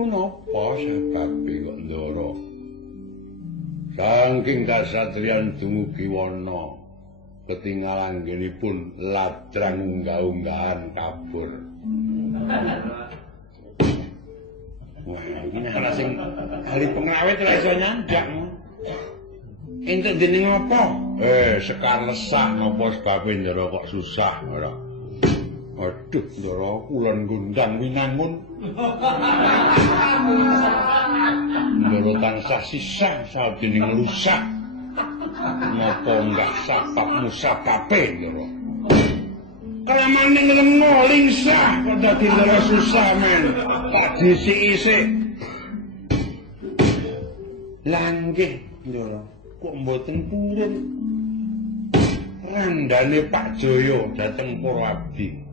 iku napa sebabe kok ndara? Saking kasatriyan dumugi wana ketinggalan anggenipun ladrang unggah-unggahan kabur. Wah, iki nek ana sing ahli pengrawit ora iso nyandak. Entuk dening apa? Sekar lesak napa sebabe ndara kok susah ora. Aduh, ndara kulon gundang winangun. Ndara tansah sisah sadening lusak. Napa enggak sapakmu sapape ndara. Kelamane lengo lingsah kok dadi ndara susah men. Tak disik-isik. Langgih ndara, kok mboten purun. Randane Pak Jaya dateng para abdi.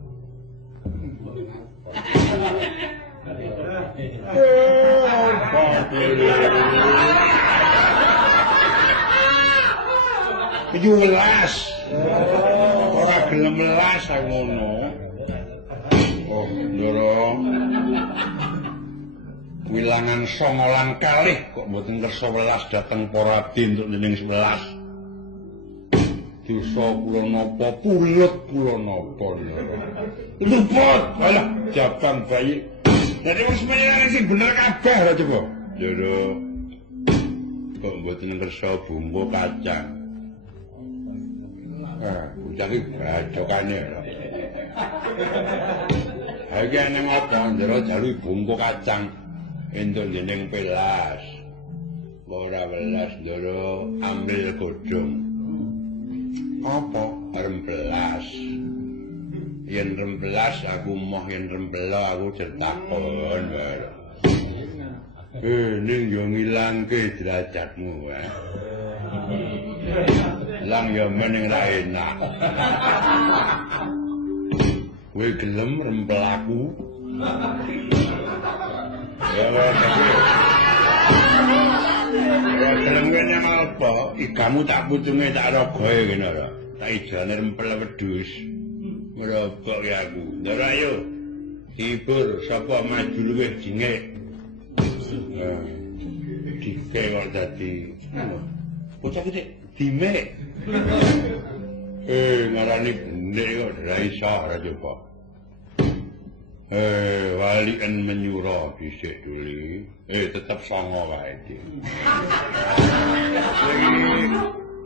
Yulas. Ora gelem melas aku ngono. Oh, ndara. Wilangan 9 kalih kok mboten kersa welas dateng para abdi entuk dening 11. Dosa kula napa pulut kula napa ndara. Luput, alah jabang bayi. Dadi wis menyan sing bener kabeh lho coba. Ndara. Kok mboten kersa bumbu kacang. Bocah iki bajokane lho. Ha iki ana apa ndara jalu bumbu kacang entuk dening pelas. Ora welas ndara ambil godhong. Apa rembelas? Yen rembelas aku moh yen rembelo aku cetakon wae. Ning yo ngilangke derajatmu wae. Lang yo meneng ra enak. Kowe gelem rempel aku? Ya gelem kene apa? Igamu tak pucunge tak rogoe kene ora. Tak ijane rempel wedhus. Merokok ya aku. Ndara ayo. Hibur sapa maju luwih jingek. Dike kok dadi bocah iki dimek. Ngarani gendek kok ora iso ora coba. Walien menyura dhisik duli. Tetep songo wae iki.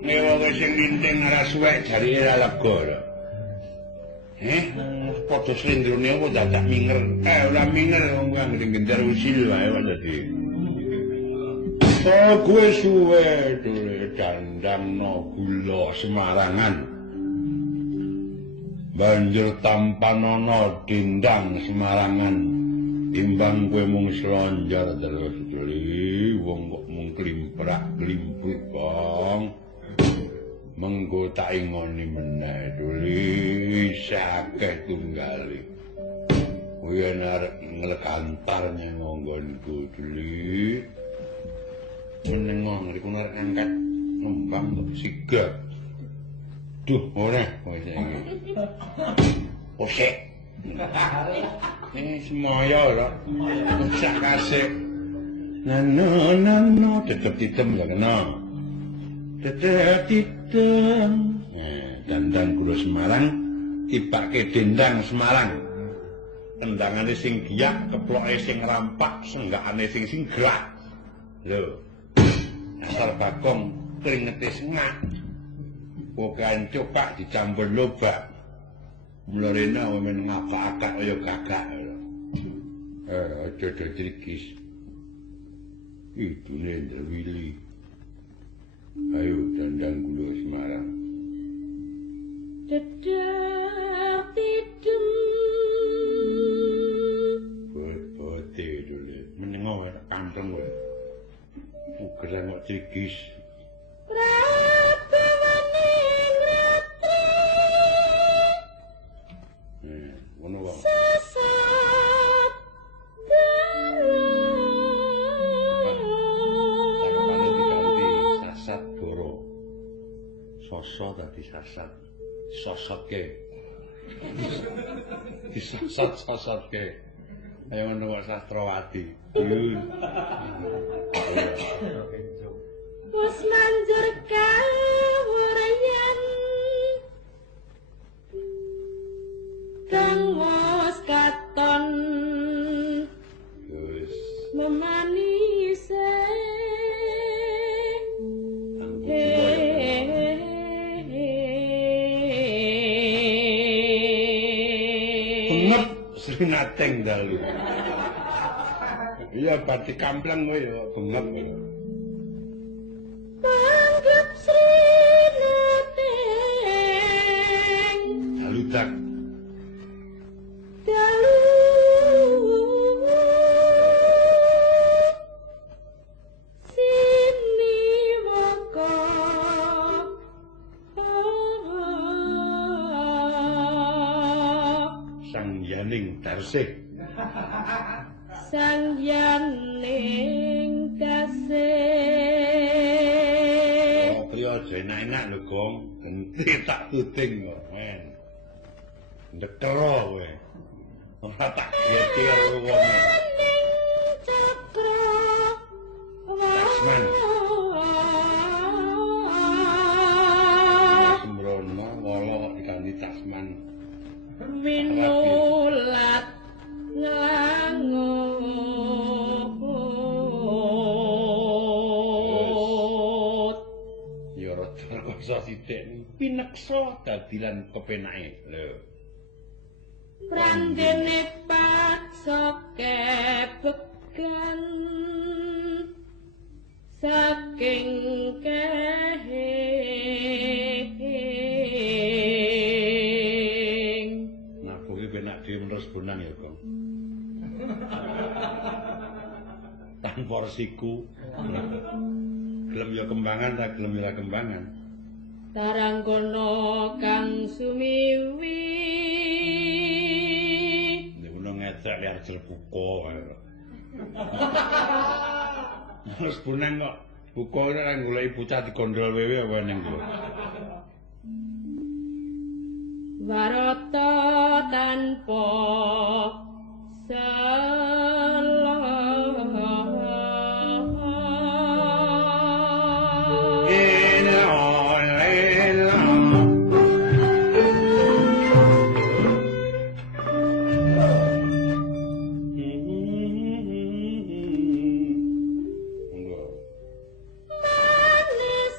Ngewa sing linting ora suwek jarine ora lega lho. Padha slendrone apa dadak minger. Ora minger wong nggendar usil wae kok dadi. Kowe suwe dule dandangno gula Semarangan. Banjur tampanana dindang Semarangan. Timbang kowe mung slonjor terus duli wong kok mung klimprak-klimpruk Bang. Mengko tak ingoni meneh duli sakeh tunggali. Yen arep nglekantar nyengonggonku duli. Menengo ngriku arep ngangkat ngembang untuk sigap. Duh ora wis iki. Posek. Semoyo ora. Sak kasih. Nano tetep ditem ya kena. Tetep ditem. Dandang gula Semarang tibake dendang Semarang. Tendangane sing giyak, keploke sing rampak, senggakane sing singgrak. Lho. Asal bakong kringete sengak. Bukan copak dicampur lobak. Mulane men ngakak-akak kaya gagak. Aja drikis. Idune ndrawili. Ayo dandang gula Semarang. Dedap tidem. Bote dulu. Menengo kantong wae. Ugeran kok drikis. Prabawaning ratri. Ngono wae. Sasat doro. Sosok dadi sasat. Sosotke. Disasat-sasatke. Ayo ngono kok sastrawati. Wis manjur kawurayan kang wis katon Wis memanise pengep srinateng dalu. Iya pati kamplang kowe ya bengep kowe. Panggep srinateng Daludak dalu sini waka sang yaning tarsih. sang yaning tasih Oh, priya aja enak-enak lho, Gong. Genti tak tuding kok, men. Ndetero kowe. Ora tak geti karo wong. cakra Tasman. Sembrono wala kok diganti tasman. winulat ngelangut Ya rada rekoso sithik pineksa dadilan kepenake. Lho. prandene paksa kebegan saking kehing Nabuhe penak dhewe menes bonang ya, Gong. Tanpa resiku. Gelem ya kembangan, tak gelem ya kembangan. tarangkono kang sumiwi Nek ono ngecek liar jerbuka wae. Terus bonang kok buka ora goleki bocah digondol wewe apa ning kowe. Warata tanpa manis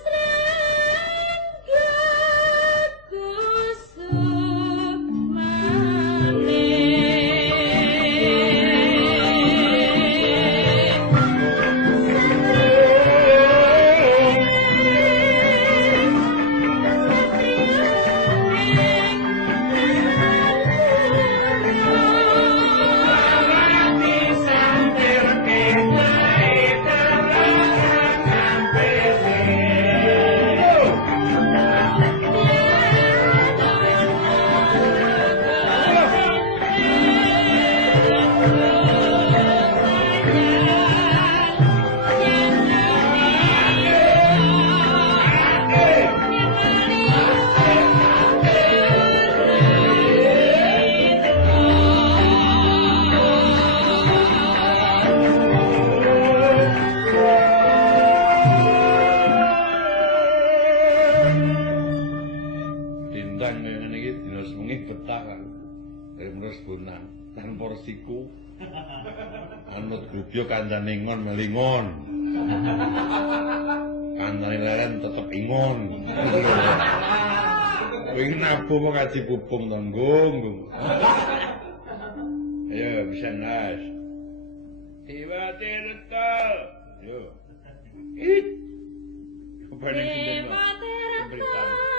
porsiku anut grubyo kandhane ngon melingon. Kandhane leren tetep ingon. Kowe nabu kok kaji pupung tanggung. Ayo bisa nas. Tiba tirtal. Yo. It. Apa ning pemberitaan?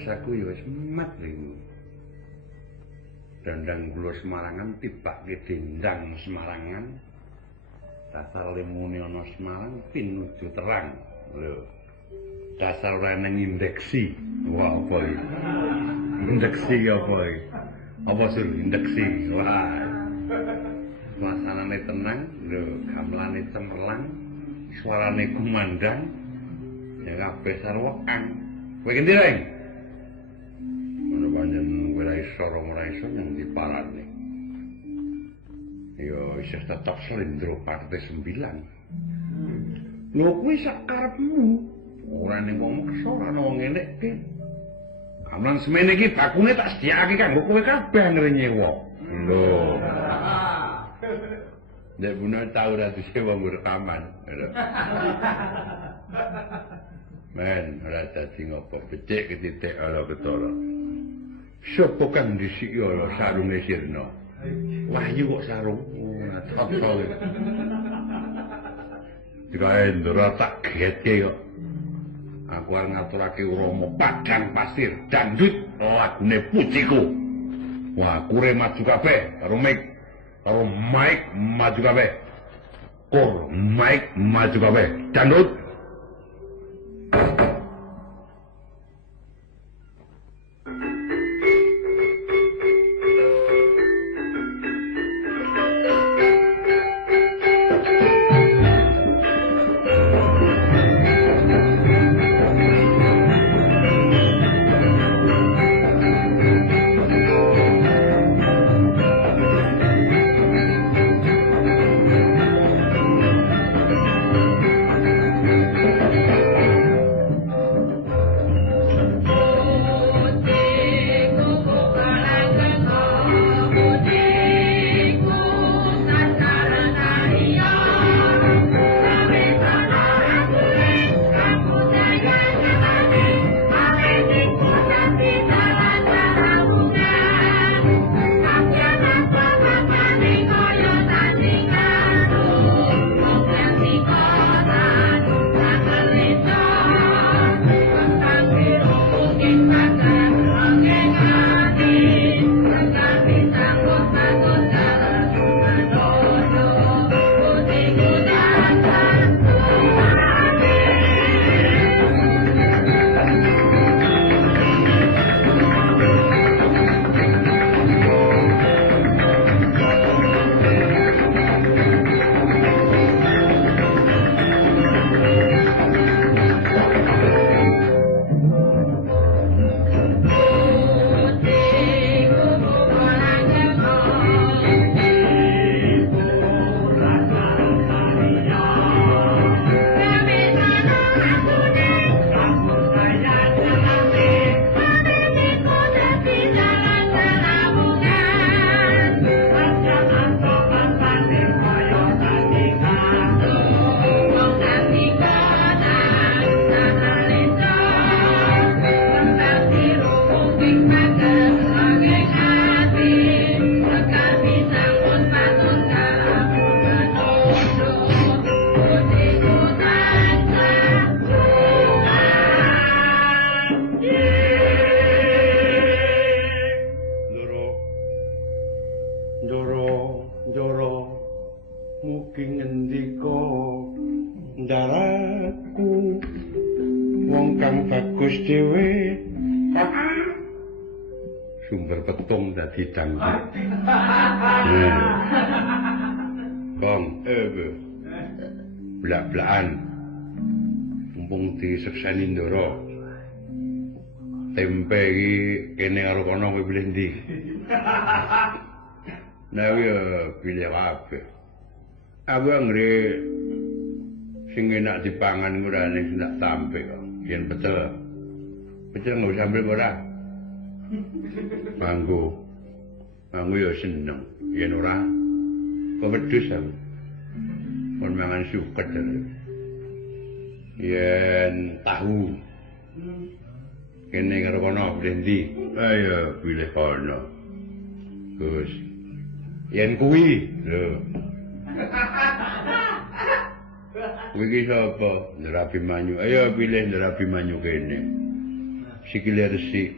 bangsaku ya wis mat lho. Dandang kula Semarangan tibake dendang Semarangan. Dasar limune ana Semarang pinuju terang. Lho. Dasar ora nang indeksi. Wah, apa iki? Indeksi apa iki? Apa sur indeksi? Wah. Suasanane tenang, lho, gamelane cemerlang, suarane kumandang. Ya kabeh sarwekang. Kowe ngendi, Reng? Ono pancen ora iso ora iso yang diparani. Yo isih tetep Slendro Partai 9. Lho kuwi sak karepmu. Ora ning wong meksa ora ana wong ngenekke. Gamelan semene iki bakune tak sediakake kanggo kowe kabeh ngre nyewa. Lho. Nek buna tau ra disewa rekaman. Men, ora dadi ngopo becik ketitik ala ketara. Sopo kang disiki ala sarunge sirna? Wahyu kok sarung. Ora cocok. Dikae ndara tak getke kok. Aku arep ngaturake Rama Padang Pasir Dangdut lagune puciku. Wah, kure maju kabeh karo Mike maju kabeh. Kur Mike maju kabeh. Dangdut. Sumber petung dadi dangdut. Bang, blak-blakan. Mumpung disekseni Ndara. Tempe iki kene karo kono kowe pilih ndi? Nah ya pilih kabeh. Aku anggere sing enak dipangan ora ning ndak tampe kok. Yen pecel. Pecel nggo sambel ora? Manggo ya seneng. Yen ora kewedhus aku. Kon mangan suket. Yen tahu. Kene karo kono pilih ndi? Ayo pilih kono. Gus. Yen kuwi lho. Kuwi iki sapa? Ndara Abimanyu. Ayo pilih Ndara Abimanyu kene. sikile resik.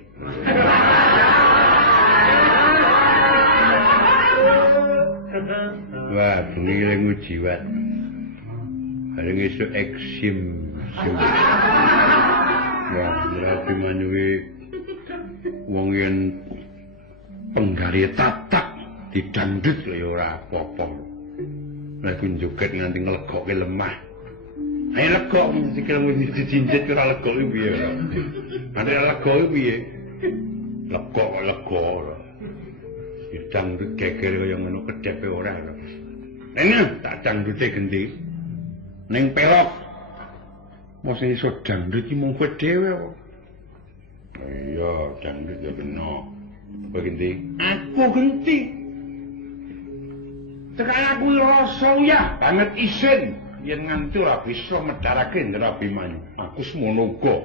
Wah, bengi lengu jiwat. Bareng esuk eksim. Wah, Rabi Manyuwi wong yen penggari tatak didangdut ya ora apa-apa. Nek joget nganti nglegokke lemah. Ayo legok sikil mesti dijinjit ora legok iki piye ora. Nek legok iki piye? Legok. Dangdut geger kaya ngono kedepe ora. Nek tak dangdute gendi. Ning pelok. Mosok iso dangdut iki mung kowe dhewe kok. Iya, dangdut ya kena. Kowe genti? Aku genti. Tekan aku rasa ya banget isin yen nganti ora bisa medharake Ndara Abimanyu. Aku semono uga.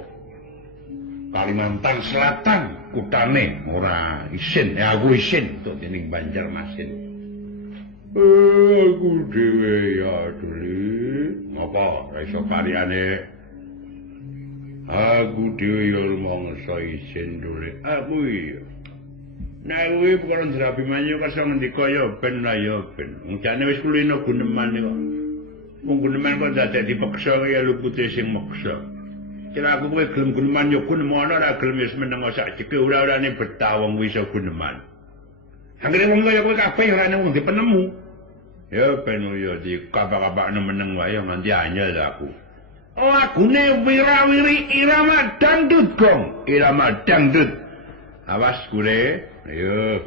Kalimantan Selatan kutane ora isin, aku isin to dening Banjarmasin. Aku dhewe ya duli. Apa ora iso karyane? Aku dhewe ya mangsa isin duli. Aku iya. Nek kuwi perkara Ndara Abimanyu kasa ngendika ya ben lah ya ben. Jane wis kulino guneman kok. Wong guneman kok dadak dipeksa kaya lupute sing meksa. Kira aku kowe gelem guneman ya guneman ora gelem wis meneng sak jeke ora-orane betah wong iso guneman. Anggere wong kaya kowe kabeh ora ana wong dipenemu. Ya ben yo di kabak-kabakne meneng wae nganti anyel aku. Oh agune wirawiri irama dangdut gong, irama dangdut. Awas kule. Ayo.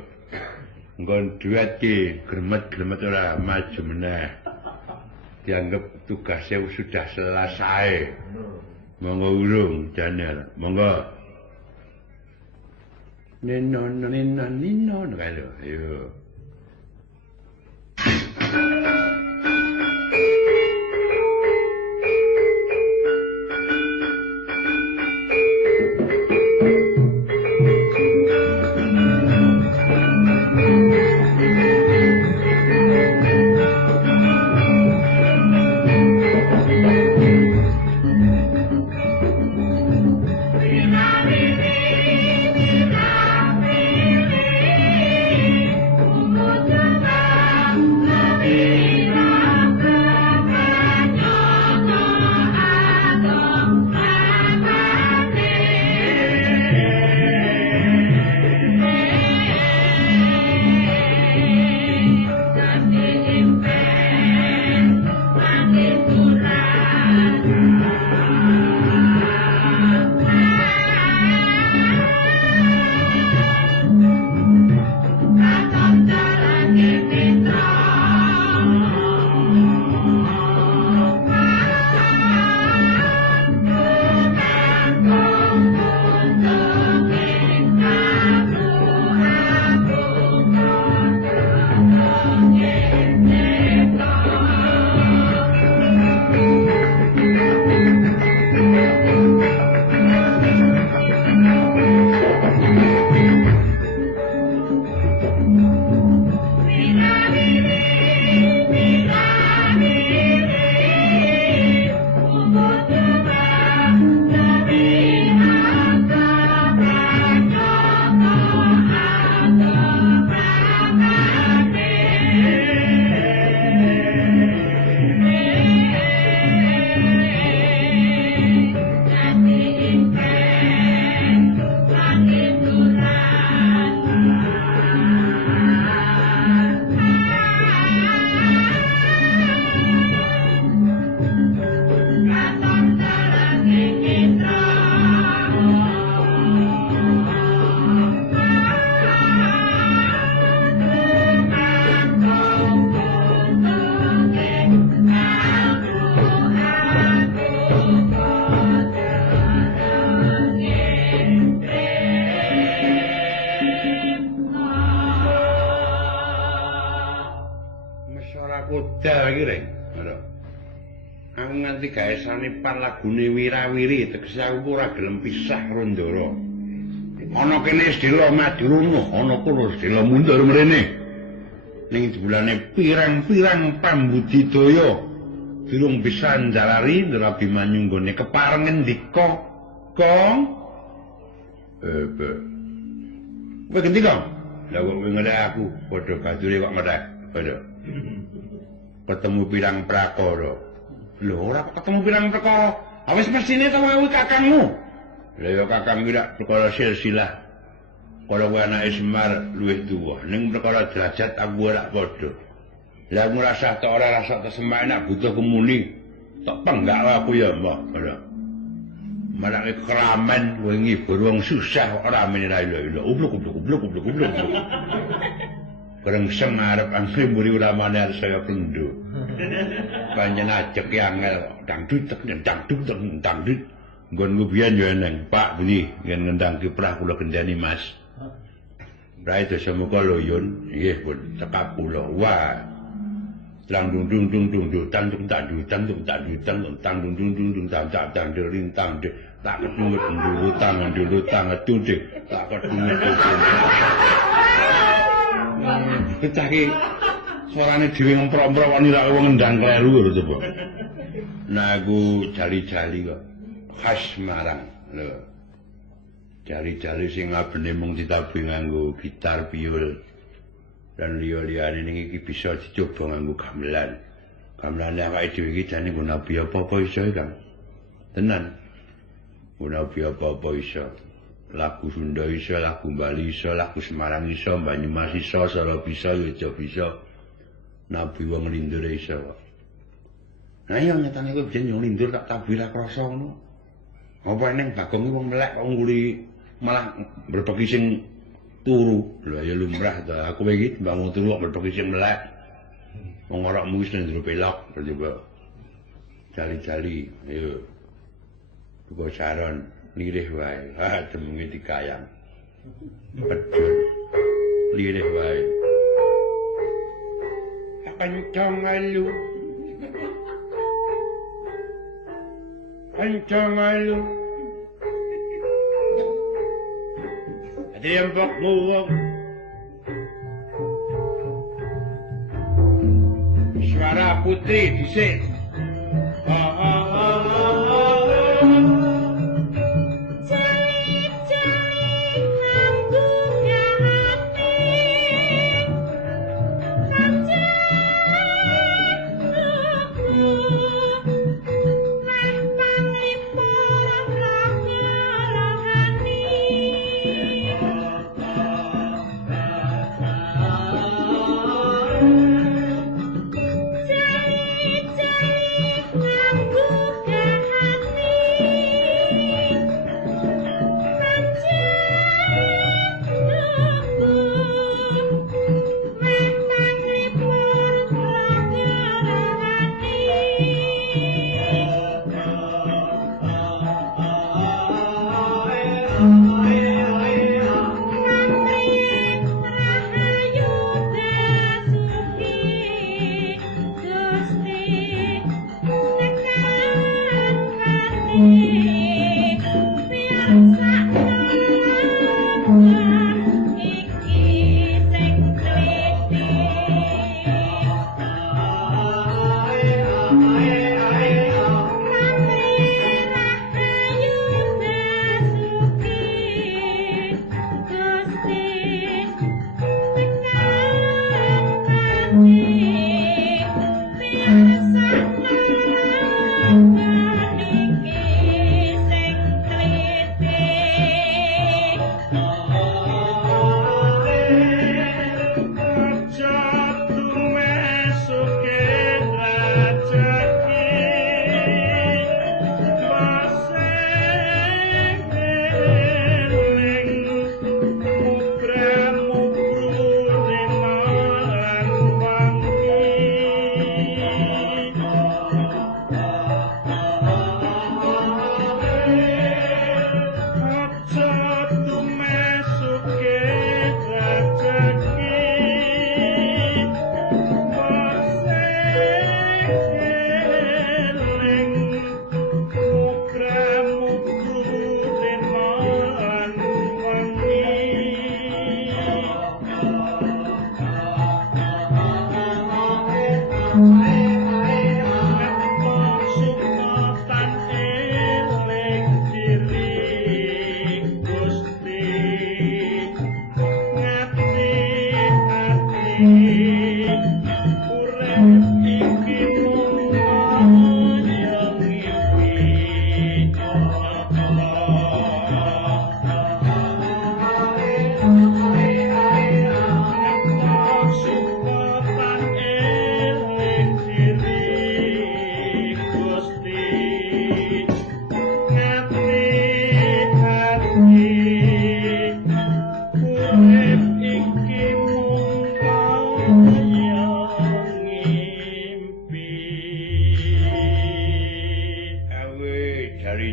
Nggon duet ki gremet-gremet ora maju meneh. Dianggap tugasnya sudah selesai. Monggo urung janer. Monggo. Nino kae lho. Ayo. Kodal iki reng. Aku nganti gawe sanipan lagune wirawiri tegese aku ora gelem pisah karo Ndara. Ana kene sedela madurunguh, ana kono sedela mundur mrene. Ning jebulane pirang-pirang pambudidaya durung bisa njalari Ndara Abimanyu nggone kepareng ngendika, "Kong, Kowe ganti kok. Lah kok ngene aku padha bajure kok ngerek. Padha. Ketemu pirang prakara. Lho ora ketemu pirang prakara. Awis mesine to kuwi kakangmu. Lah ya kakang iki rak perkara silsilah. Kalau kowe anake Semar luwih tuwa, ning perkara derajat aku ora padha. Lah ngrasah tok ora rasa tesemak nek butuh kemuni. Tok penggak aku ya, Mbah. Marake kramen kowe ngibur wong susah ora meni ra ilo-ilo. Ubluk. Grengseng arep ngiburi ulamane saya kendho. Panjen ajek angel dangdut dangdut. Nggonku biyen yo eneng, Pak Budi, ngen ngendang kiprah kula gendani Mas. Rai desa muka loyun, nggih pun cekap kula. Wah. Lang dung tang tak ketunggut dulu tang tudhe tak ketunggut. Kecake suarane dhewe ngempro-empro wani ra wong ngendang kleru lho coba. Nah aku jali-jali kok khas Marang lho. Jali-jali sing ngabene mung ditabuh nganggo gitar piul. Dan liya-liyane ning iki bisa dicoba nganggo gamelan. Gamelane awake dhewe iki jane nggo nabi apa-apa iso Kang. Tenan. Nggo nabi apa-apa iso. Lagu Sunda iso, lagu Bali iso, lagu Semarang iso, Banyumas iso, Solo bisa, Yojo bisa. Nabi wong lindur iso kok. Nah iya nyatane kowe ben yo lindur tak tabuh ra krasa ngono. Apa eneng Bagong iki wong melek kok nguli malah berbagi sing turu. Lha ya lumrah ta. Aku iki mbang turu kok berbagi sing melek. Wong orokmu wis ndro pelok coba. Jali-jali, ayo. Tuku saron lirih wae. Ha demenge dikayang. Pedhul. Lirih wae. Kencang alu. Kencang alu. Tembok muwung suara putri dhisik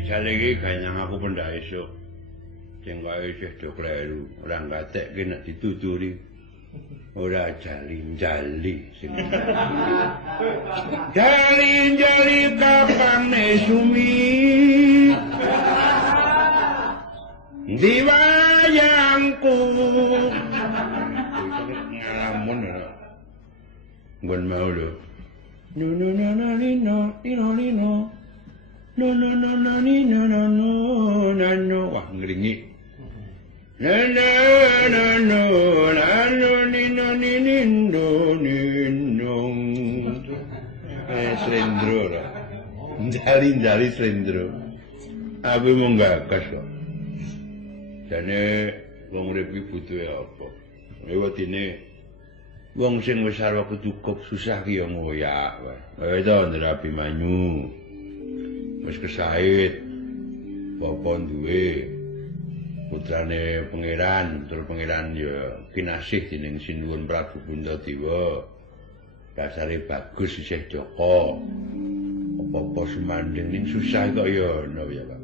jale iki ganyang aku pendak esuk. Sing kaya isih do kleru, ora ngatekke nek dituturi. Ora jali-jali sing. Jali-jali kapane sumi. Diwayangku. Ngalamun ora. Nggon mau lho. No no no no no no no. No no no no no no no no. Wah ngringi. No no no no no no no. Slendro ora. Jali-jali slendro. Aku mung gagas kok. Jane wong urip iki butuhe apa? Lewatine wong sing wis arep cukup susah ki ya ngoyak wae. Wae to Rabi Manyu. Wis kesaid. Bapak duwe putrane pangeran, tur pangeran ya kinasih dening Sinuwun Prabu Puntadewa. Dasare bagus isih Joko. Apa-apa semanding ning susah kok ya ana ya, Pak.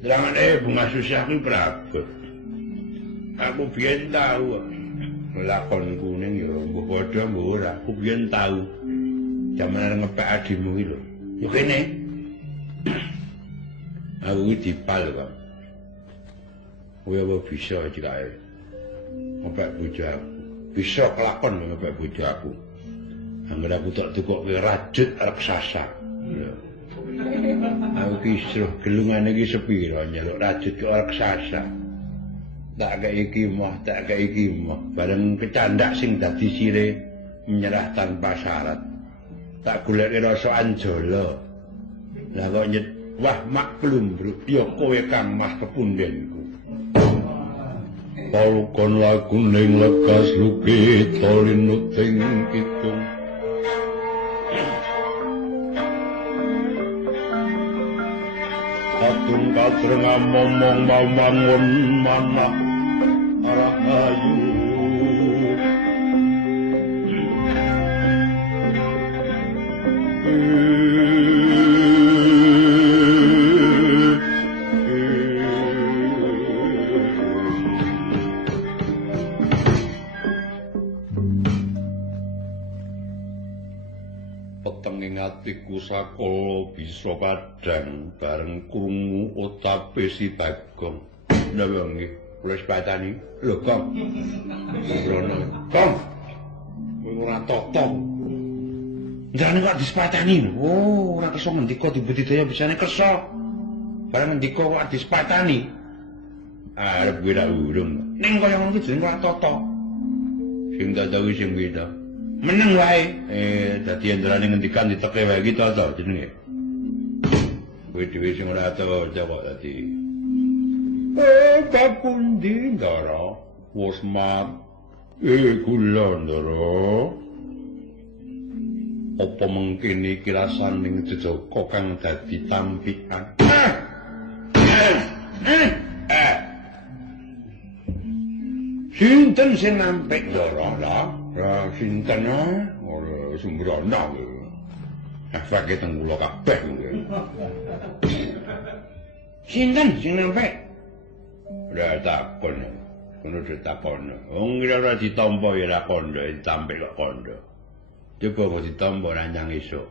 Drangane bunga susah kuwi Prabu. Aku biyen tau lakon kuning ya mbuh padha mbuh ora. Aku biyen tau jaman arep ngepek adimu iki lho. Yo kene. Aku dipal kok. Kowe apa bisa cekae. Ngepek bojo aku. Bisa kelakon ngepek bojo aku. Angger aku tok tukokke rajut arep sasa. Lho. Aku ki isruh gelungane iki sepira nyeluk rajut ki arep sasa. Tak iki mah, bareng kecandak sing dadi sire menyerah tanpa syarat. Tak goleki rasa anjala. Lah kok nyet wah maklum, Bro. Ya kowe kang mah kepundenku. Palukon lagu ning lekas lukit linuting kitung. Atung kadreng momong mawangun manah rahayu. Petenging atiku sakala bisa kadang bareng krungu utape si Bagong. Lha nggih, kula sepatani. Lho, Kong. Sembrono. Kong. Kowe ora tata. Njane kok disepatani. Oh, ora kersa ngendika dibudidaya bisane kersa. Bareng ngendika kok disepatani. Arep kowe ra urung. Ning kaya ngono kuwi jenenge ora tata. Sing tata kuwi sing beda. Meneng wae. Dadi endrane ngendikan diteke wae iki to jenenge. Kowe dhewe sing ora tau jawab dadi. Kapundi ndara wis mat. Kula ndara. Apa mengkene iki rasaning jejaka kang dadi tampikan. Sinten sing nampik ndara? Sinten ora sembrono. Efeke teng kula kabeh. Sinten sing nampik? Ora takon. Kono ditakon. Wong ora ditampa ya ora kandha, ditampik kok kandha. Coba kok ditampa ranjang esuk.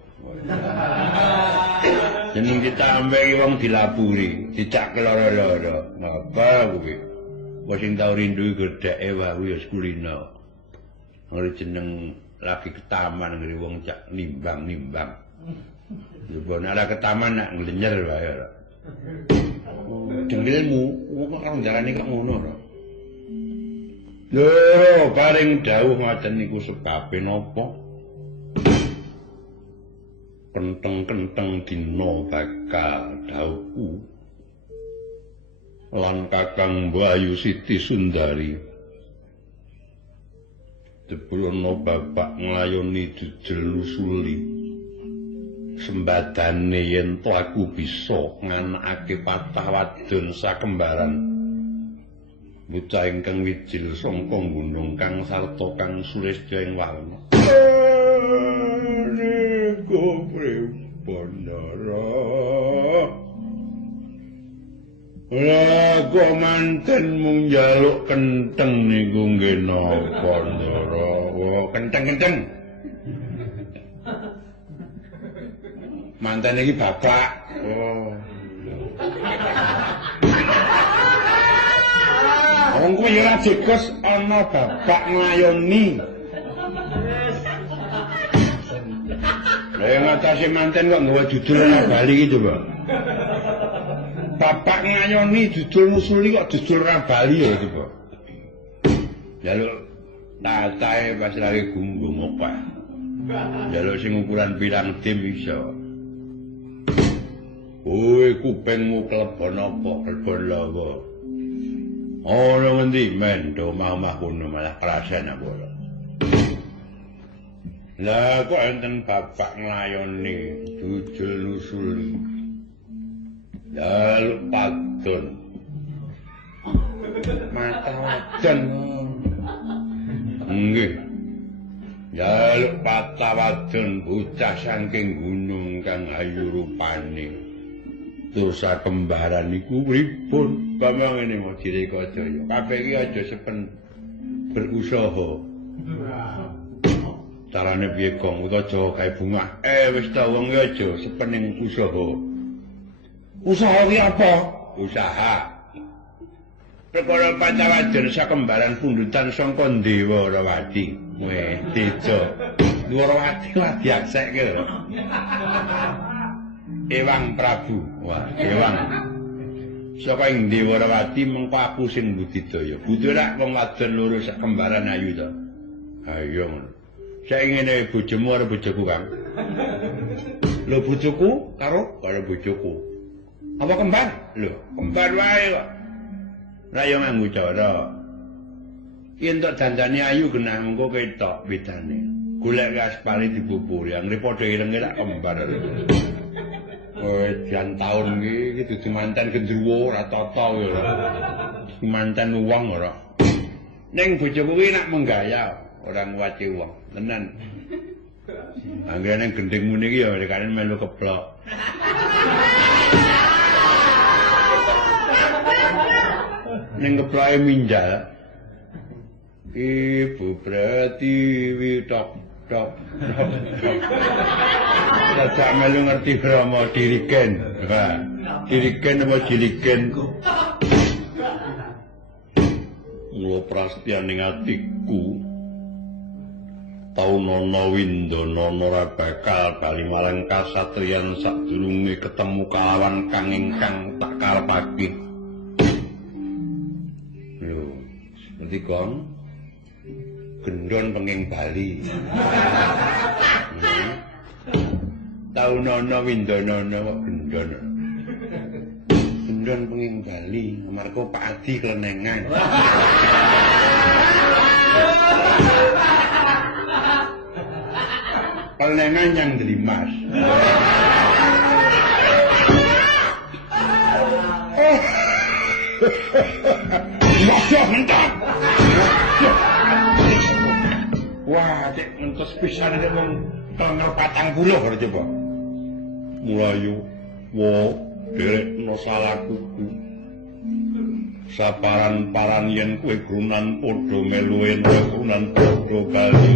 Jeneng ditampik wong dilaburi, dicak lara-lara. Ngapa kuwi? Wong sing tau rindu gedheke wae ya kulino. Ora jeneng lagi ke taman ngene wong cak nimbang-nimbang. Coba nek ora ke taman nak nglenyer wae ora. Dengilmu, kok kang darane kok ngono ora? Lho, paring dawuh ngoten niku sebab napa? Kenteng-kenteng dina bakal dawuhku. Lan Kakang Bayu Siti Sundari. Debrono bapak nglayoni jujul nusuli. Sembadane yen to aku bisa nganakake patah wadon sakembaran. Bocah ingkang wijil sangka gunung kang sarta kang sulistya ing warna. Go prepondara. Lah kok manten mung njaluk kenteng niku nggih napa Ndara? Oh, kenteng-kenteng. Manten iki bapak. Oh. Wong kuwi ya jekos ana bapak nglayoni. Lah yang ngatasi manten kok nggawa judul ora bali iki coba. Bapak ngayoni judul musuli kok judul ora bali ya coba. Jaluk tatae pas lagi gunggung apa. Jaluk sing ukuran pirang dim iso. Kowe kupingmu klebon apa? Klebon lawa. Ora ngendi men do omah kono malah kerasan apa. Lah kok enten bapak nglayoni jujul nusuli. Jaluk padon. Mata wadon. Nggih. Jaluk patah wadon bocah saking gunung kang ayu rupane. Dosa kembaran niku pripun? Bambang ngene mau Direka-Jaya. Kabeh iki aja sepen berusaha. Carane piye Gong utawa Jawa kae bungah. Wis ta wong iki aja sepening usaha. Usaha ki apa? Usaha. Perkara Pacawadon sakembaran pundutan sangka Dewa Rawati. Weh, Deja. Dwarawati lah diaksekke lho. Ewang Prabu. Wah, Ewang. Saka ing Dewa Rawati mengko aku sing budidaya. Budidaya wong wadon loro sak kembaran ayu to. Ayo ngono. Saiki ngene bojomu karo bojoku, Kang. Lho bojoku karo bojoku. Apa kembar? Lho, kembar wae kok. Lah yo nganggo cara. Yen tok dandane ayu genah mengko ketok bedane. Golek aspare dibuburi, anggere padha irenge tak kembar. Jan taun iki dudu manten gendruwo ora tata ya. Manten wong ora. Ning bojoku kuwi nak menggaya, ora nguwaci wong. Tenan. Anggere ning gendhingmu niki ya rekane melu keplok. Ning keploke minjal. Ibu Pratiwi tok tok. Dadak melu ngerti Rama dirigen. Nah, dirigen apa jiligen? Mula prasetya ning atiku. Taunana Windana ora bakal bali marang kasatriyan sadurunge ketemu kalawan kang ingkang tak karepake. Lho, ngerti Kong? Gendon penging Bali. Taunana Windanana kok gendon. Gendon penging Bali, amarga Pak Adi klenengan. Klenengan yang Delimas. Masya mentang. Wah, cek ngentos pisan nek wong tanggal 40 karo coba. Mulayu, wo derekno salahku. Saparan-paran yen kowe grunan padha melu ento grunan padha kali.